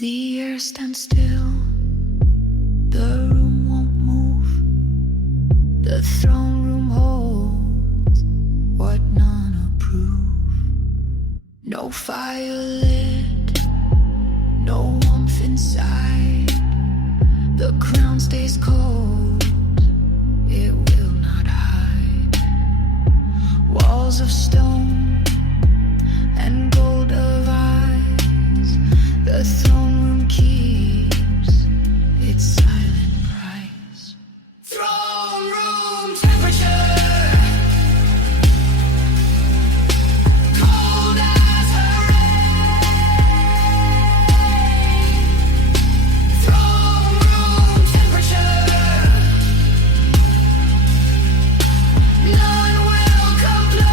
The air stands still, the room won't move. The throne room holds what none approve. No fire lit, no warmth inside. The crown stays cold, it will not hide. Walls of stone and gold of eyes. The throne room keeps its silent price. Throne room temperature, cold as her rain. Throne room temperature, none will complain.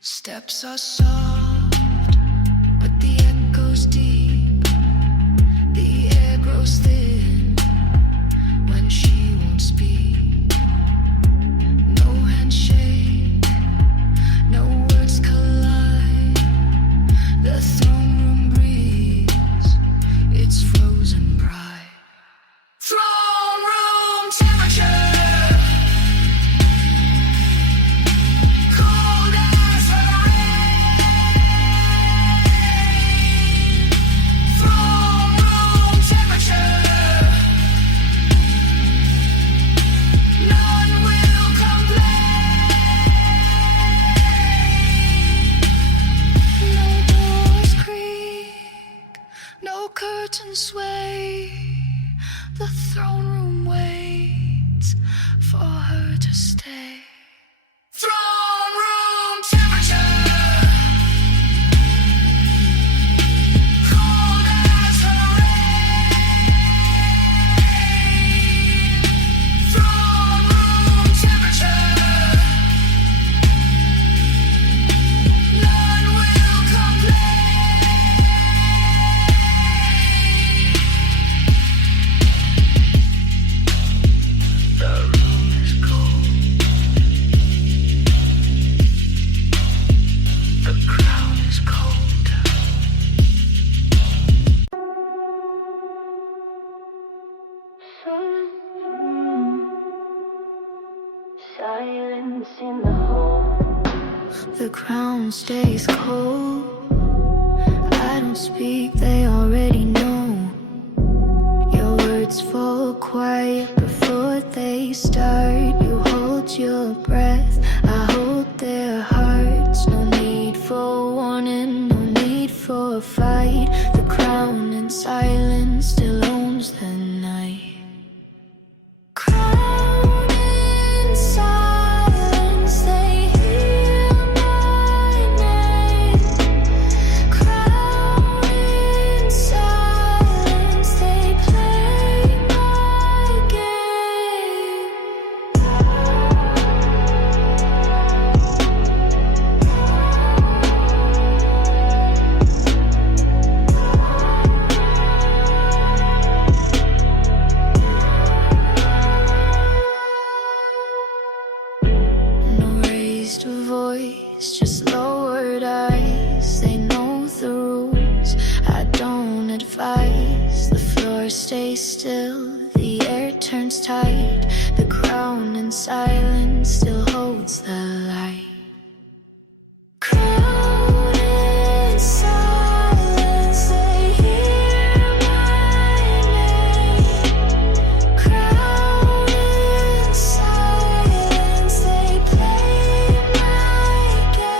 Steps are soft, but the echo's deep. The air grows thin when she won't speak. No handshake, no words collide. The throne room breathes its frozen pride. Throne room temperature, cold as her rain. Throne room temperature, none will complain. No doors creak, no curtains sway. The throne room waits for her to stay. Throne room temperature, cold as her rain. Throne room temperature, none will complain. The room is cold, the crown is cold. Silence in the hall. The crown stays cold. I don't speak, they already know. Your words fall quiet before they start. You hold your breath, I hold their hearts. No need for warning, no need for a fight. The crown in silence still owns the night. Crown in silence, they hear my name. Crown in silence, they play my game. No raised voice, just lowered eyes. They know the rules, I don't advise. The floor stays still, the air turns tight. The crown in silence still holds the light. Crown in silence, they hear my name. Crown in silence, they play my game.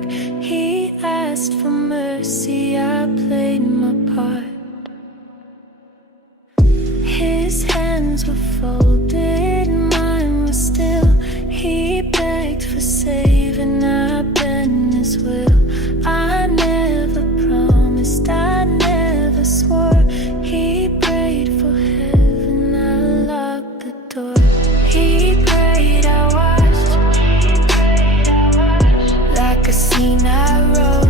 dark. He asked for mercy, I played my part. His hands were folded, mine were still. He begged for saving, I bent his will. I never promised, I never swore. He prayed for heaven, I locked the door. He prayed, I watched, like a scene I wrote.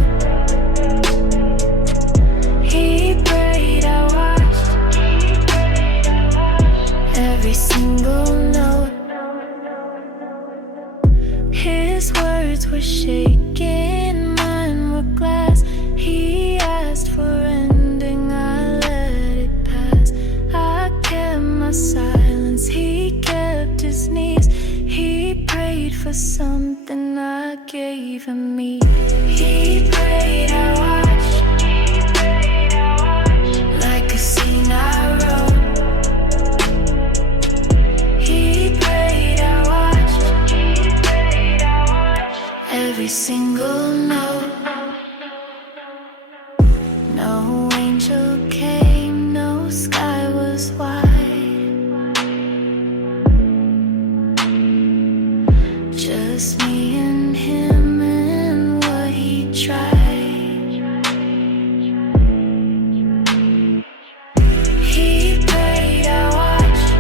He prayed, I watched, every single note. His words were shaking, mine were glass. He asked for ending, I let it pass. I kept my silence, he kept his knees. He prayed for something, I gave him me. He prayed, I watched, like a scene I wrote. He prayed, I watched, every single note. No angel came, no sky was wide. Just me and him and what he tried. He prayed, I watched,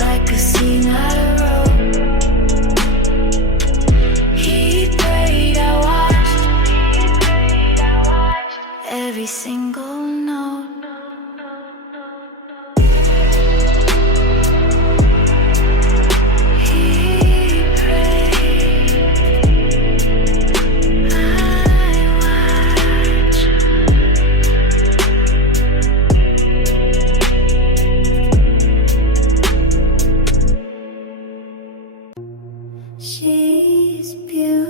like a scene I wrote. He prayed, I watched, every single note. He prayed, I watched. She's beautiful,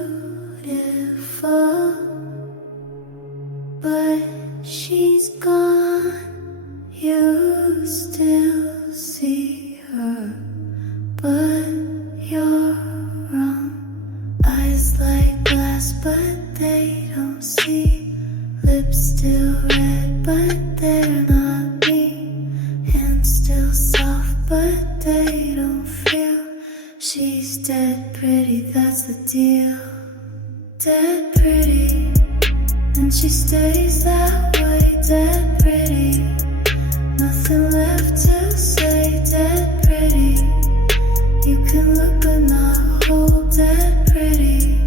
but she's gone. You still see her, but you're wrong. Eyes like glass, but they don't see. Lips still red, but they're not me. Hands still soft, but they don't feel. She's dead pretty, that's the deal. Dead pretty, and she stays that way. Dead pretty, nothing left to say. Dead pretty, you can look but not hold. Dead pretty,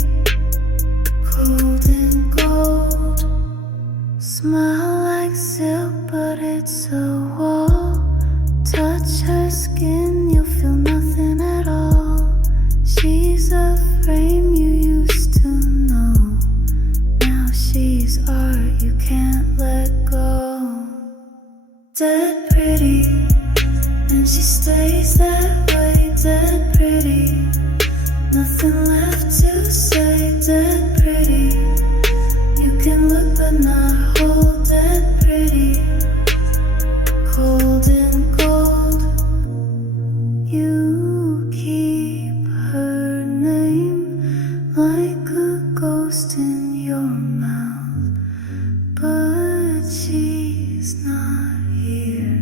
cold and gold. Smile like silk, but it's a wall. Touch her skin, you'll feel nothing at all. She's a frame you used to know. Now she's art you can't let go. Dead pretty, and she stays that way. Dead pretty, nothing left to say. Dead pretty, you can look but not hold. Dead pretty, cold and gold. You keep her name like a ghost in your mouth, but she's not here.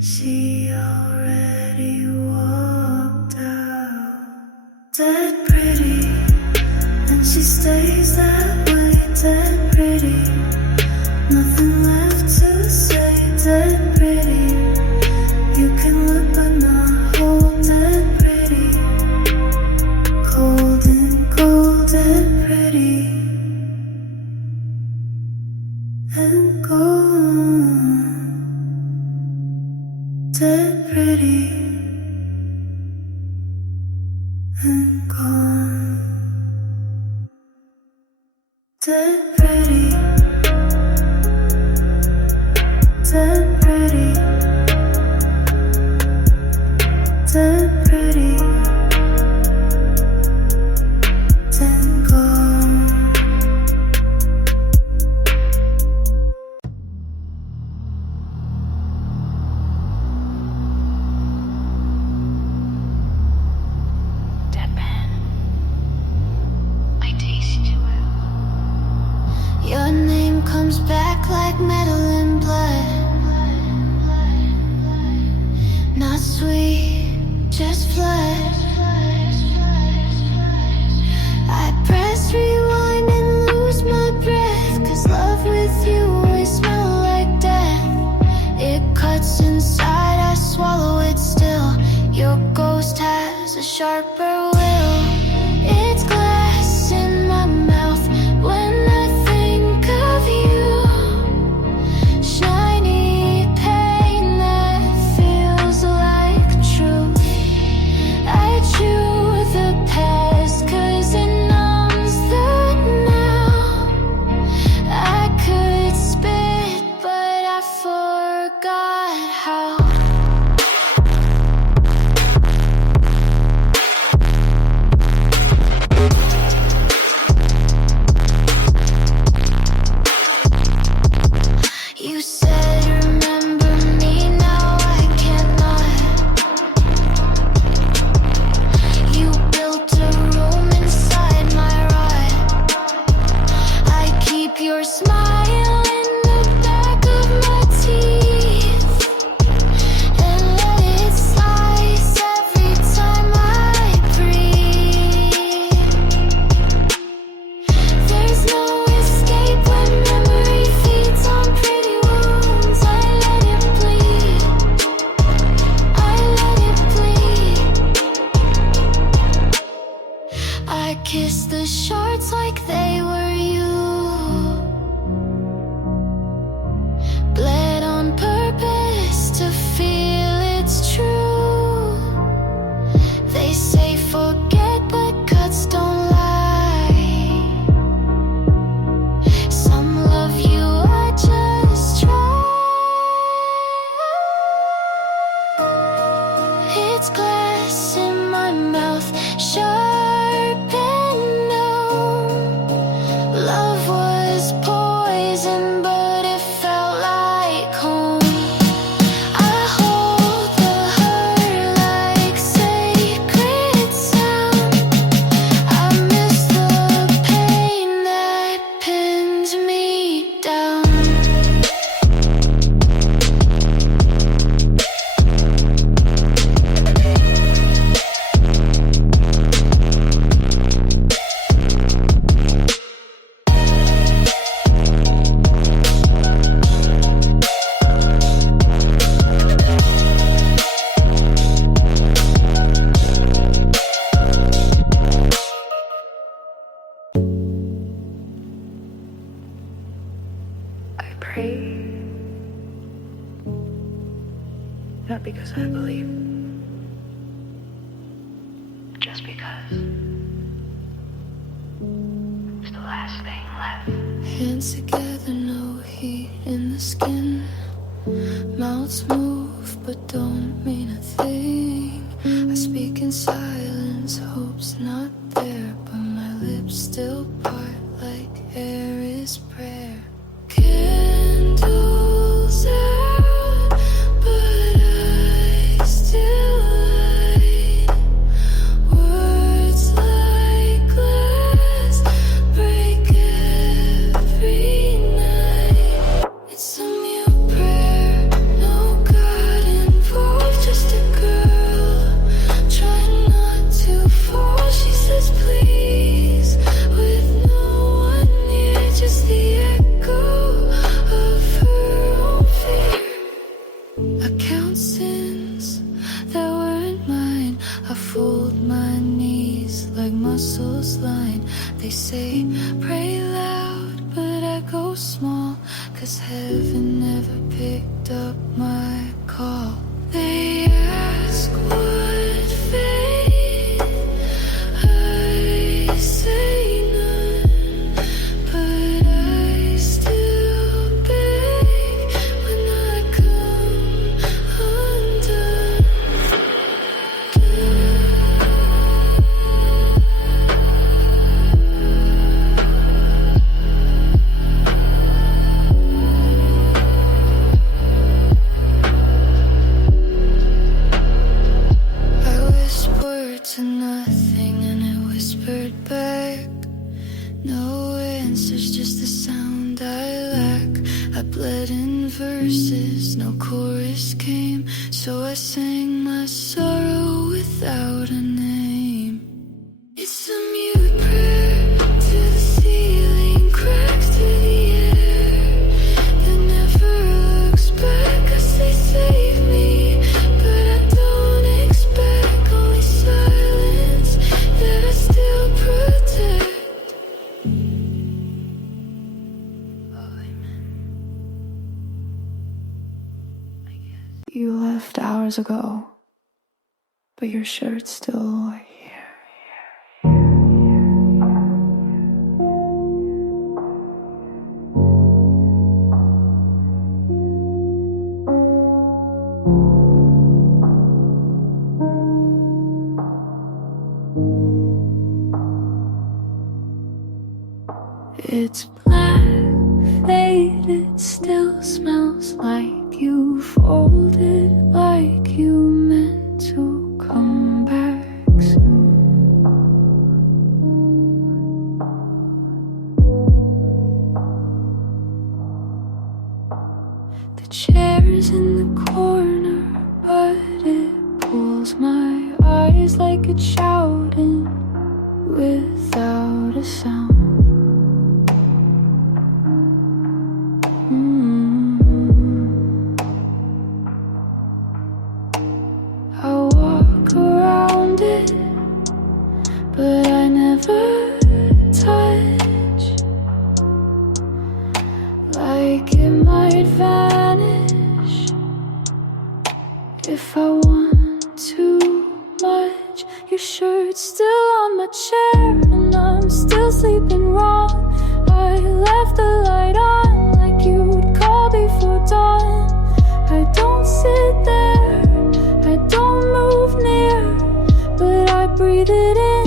She already walked out. Dead pretty, and she stays that way. Dead pretty, nothing left to say. Dead pretty, you can look but not hold. Dead pretty, cold and cold. Dead pretty, and gone. Dead pretty, and gone. Dead pretty, dead pretty, dead pretty, dead gone. sharper will. It's glass in my mouth when I think of you. Shiny pain that feels like truth. I chew the past 'cause it numbs the now. I could spit, but I forgot how. You said remember me, now I cannot. You built a room inside my rot. I keep your smile in the back of my teeth and let it slice every time I breathe. There's no escape when memory feeds on pretty wounds. I let it bleed. I let it bleed. I kiss the shards like they were you. Bled on purpose to feel it's true. They say forget, but cuts don't lie. Some love you, I just try. It's glass in my mouth, sharp and numb. Love was poison, but it felt like home. I hold the hurt like sacred sound. I miss the pain that pinned me down. I pray, not because I believe, just because it's the last thing left. Hands together, no heat in the skin. Mouths move but don't mean a thing. I speak in silence, hope's not there, but my lips still part like air is prayer. Candles out, but I still light. Words like glass break every night. It's a mute prayer, no God involved, just a girl trying not to fall. She says please, with no one near, just the echo of her own fear. I count sins that weren't mine. I fold my knees like muscles line. They say pray loud, but I go small, 'cause heaven never picked up my call. They ask what faith, I say none, but I still beg when I come undone. I whispered to nothing and it whispered back. No answers, just the sound I lack. I bled in verses, no chorus came, so I sang my sorrow without a name. It's a mute prayer to the ceiling, cracks to the air that never looks back. 'Cause they save me, but I don't expect only silence. hours ago, but your shirt's still here. It's black, faded, still smells like you, folded like you meant to come back soon. The chair's in the corner, but it pulls my eyes like it's shouting without a sound. I walk around it, but I never touch. Like it might vanish if I want too much. Your shirt's still on my chair, and I'm still sleeping wrong. I left the light on like you'd call before dawn. I don't sit there, I don't move near, but I breathe it in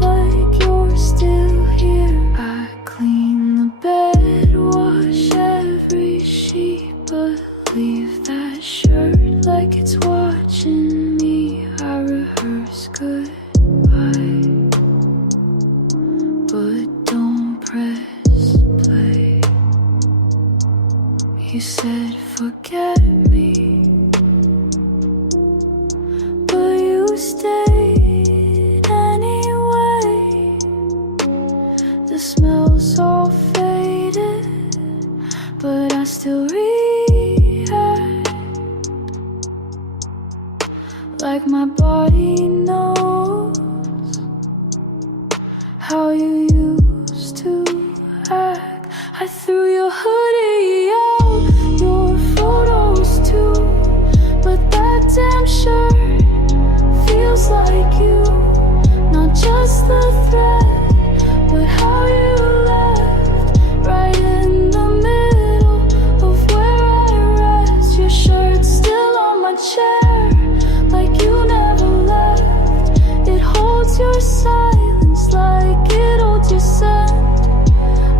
like you're still here. I clean the bed, wash every sheet, but leave that shirt like it's watching me. I rehearse goodbye, but don't press play. You said forget me, but you stayed anyway. The smell's all faded, but I still react like my body knows how you used to act. I threw your hoodie out, your photos too, but that damn shirt feels like you. Not just the thread, but how you left, right in the middle of where I rest. Your shirt's still on my chair, like you never left. It holds your silence like it holds your scent.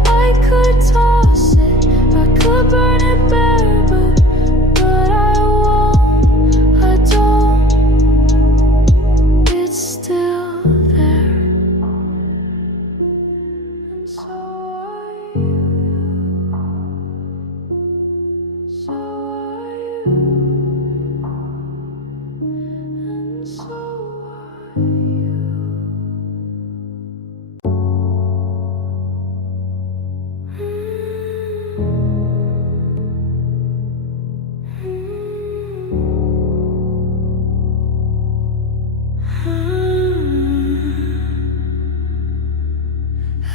I could toss it, I could burn it bare, but I won't, I don't. It's still there, and so are you, so are you, and so are you.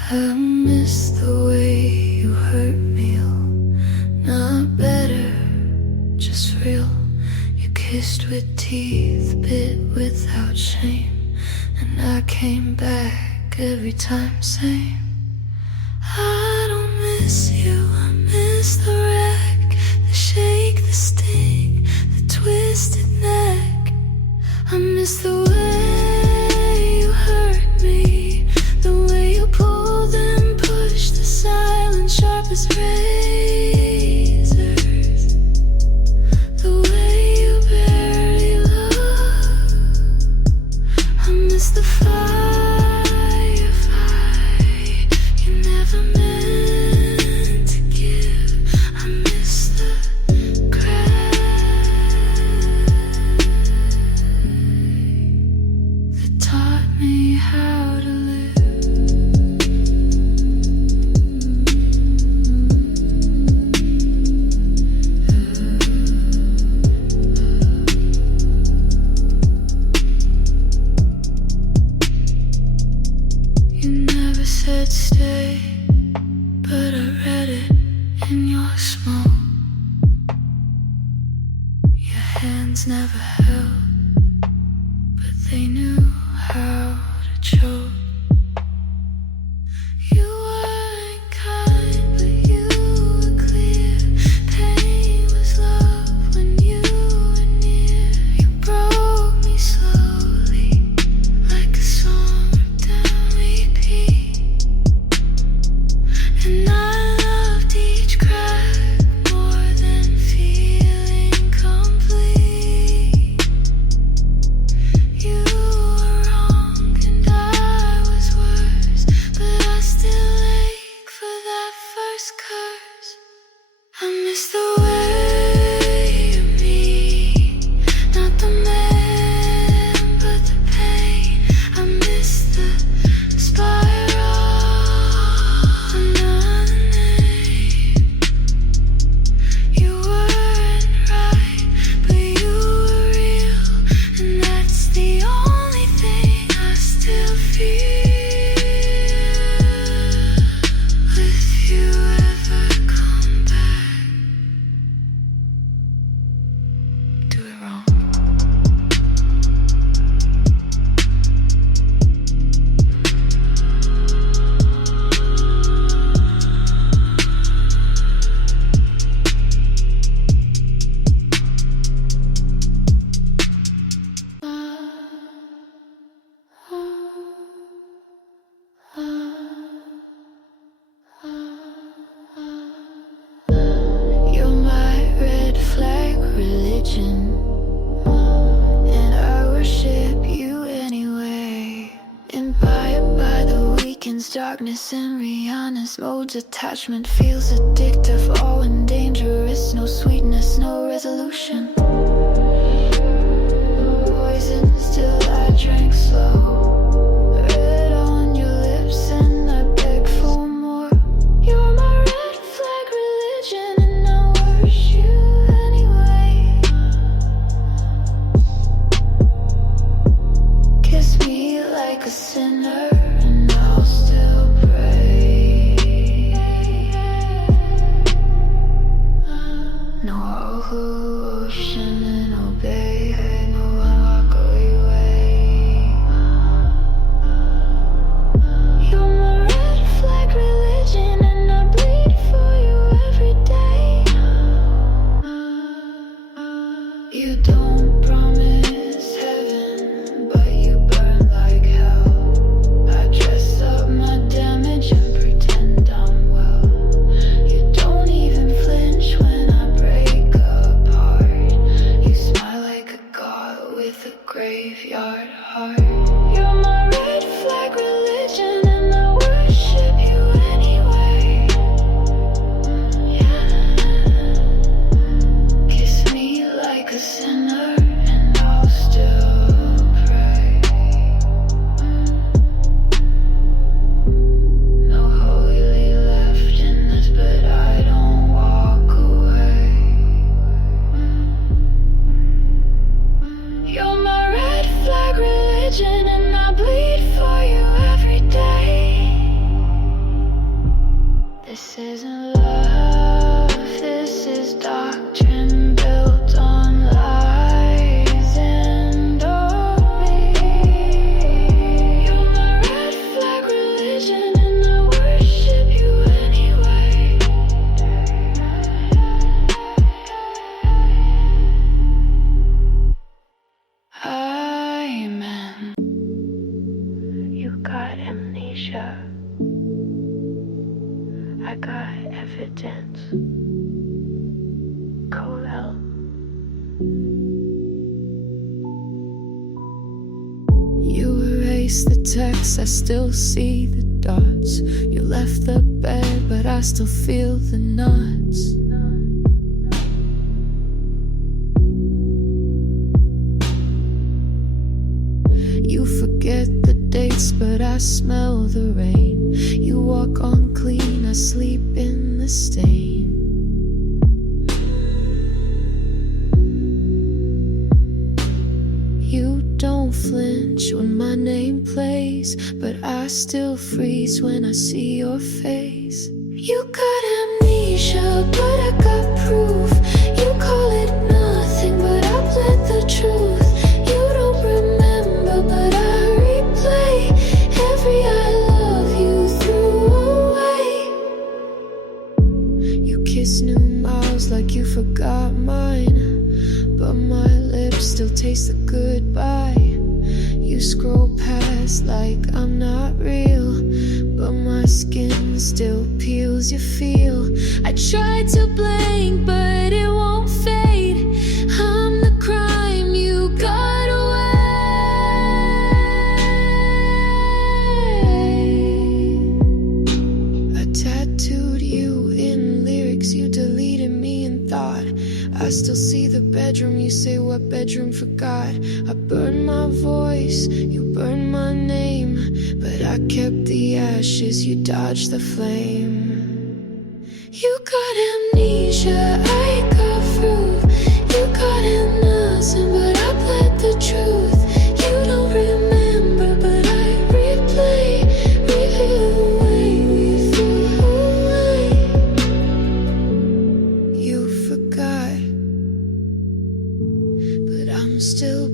I miss the way you hurt me, oh, not better, just real. You kissed with teeth, bit without shame, and I came back every time, same. I don't miss you, I miss the wreck, the shake, the sting, the twisted neck. I miss the way you hurt me, the way you pulled and pushed, the silent sharp as razors, the way you barely love. I miss the firefight you never meant to give. I miss the crack that taught me how to live. You never said stay, but I read it in your smile. Your hands hands never held, but they knew how to choke. You weren't kind, but you were clear. Pain was love when you were near. You broke me slowly, like a song ripped down repeat. And I loved each crack more than feeling complete. You were wrong and I was worse, but I still ache for that first curse. I miss the way of me, not the man, but the pain. I miss the spiral, another name. You weren't right, but you were real, and that's the only thing I still feel. If you ever come back, do it wrong. You're my red flag religion, and I worship you anyway. Inspired by the weekend's darkness and Rihanna's modes, attachment feels addictive, all and dangerous. No sweetness, no resolution. Poison, still I drank slow. Red on your lips and I beg for more. You're my red flag religion, and I worship you anyway. Kiss me like a sinner and I'll still pray. No ocean and obey, no one walk away. You're my red flag religion, and I bleed for you every day. You don't promise heaven, but you burn like hell. I dress up my damage and pretend I'm well. You don't even flinch when I break apart. You smile like a god with a graveyard heart. You're my red flag religion, and I worship you anyway. Yeah. Kiss me like a sinner and I'll still pray. No holy left in this, but I don't walk away. You're my red flag religion, and I bleed for you every day. This isn't love, this is doctrine built on lies and me. You're my red flag religion, and I worship you anyway. Amen. You got amnesia, I got evidence. Colel. You erased the text, I still see the dots. You left the bed, but I still feel the knots. You forget the dates, but I smell the rain. You walk on clean, I sleep in the stain. You don't flinch when my name plays, but I still freeze when I see your face. You got amnesia, but I got proof. You call it nothing, but I bled the truth. You don't remember, but I replay every I love you threw away. You kiss new mouths like you forgot mine, but my lips still taste the goodbye. You scroll past like I'm not real, but my skin still peels. You feel I tried to blink, but it won't fade. I'm the crime you got away. I tattooed you in lyrics, you deleted me in thought. I still see the bedroom, you say what bedroom forgot. I burned my voice, you burned my name, but I kept the ashes, you dodged the flame. You got amnesia, I got proof. You got innocent, but I bled the truth. You don't remember, but I replay the way we threw away. You forgot, but I'm still